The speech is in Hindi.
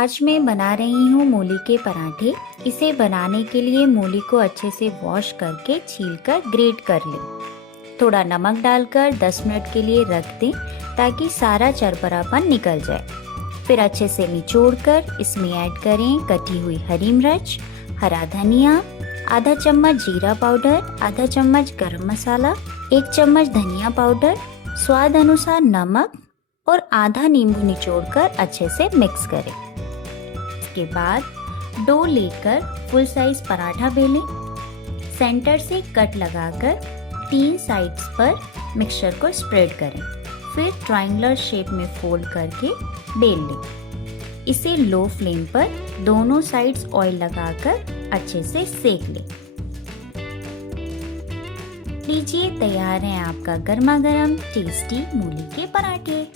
आज मैं बना रही हूँ मूली के पराठे। इसे बनाने के लिए मूली को अच्छे से वॉश करके छीलकर ग्रेट कर लें। थोड़ा नमक डालकर 10 मिनट के लिए रख दें ताकि सारा चरपरापन निकल जाए। फिर अच्छे से निचोड़कर इसमें ऐड करें कटी हुई हरी मिर्च, हरा धनिया, आधा चम्मच जीरा पाउडर, आधा चम्मच गरम मसाला, 1 चम्मच धनिया पाउडर, स्वाद अनुसार नमक और आधा नींबू निचोड़कर अच्छे से मिक्स करें। इसके बाद डो लेकर फुल साइज पराठा बेलें। सेंटर से कट लगाकर 3 साइड्स पर मिक्सचर को स्प्रेड करें। फिर ट्रायंगुलर शेप में फोल्ड करके बेल लें। इसे लो फ्लेम पर दोनों साइड्स ऑयल लगाकर अच्छे से सेक लें। लीजिए, तैयार है आपका गर्मा गर्म टेस्टी मूली के पराठे।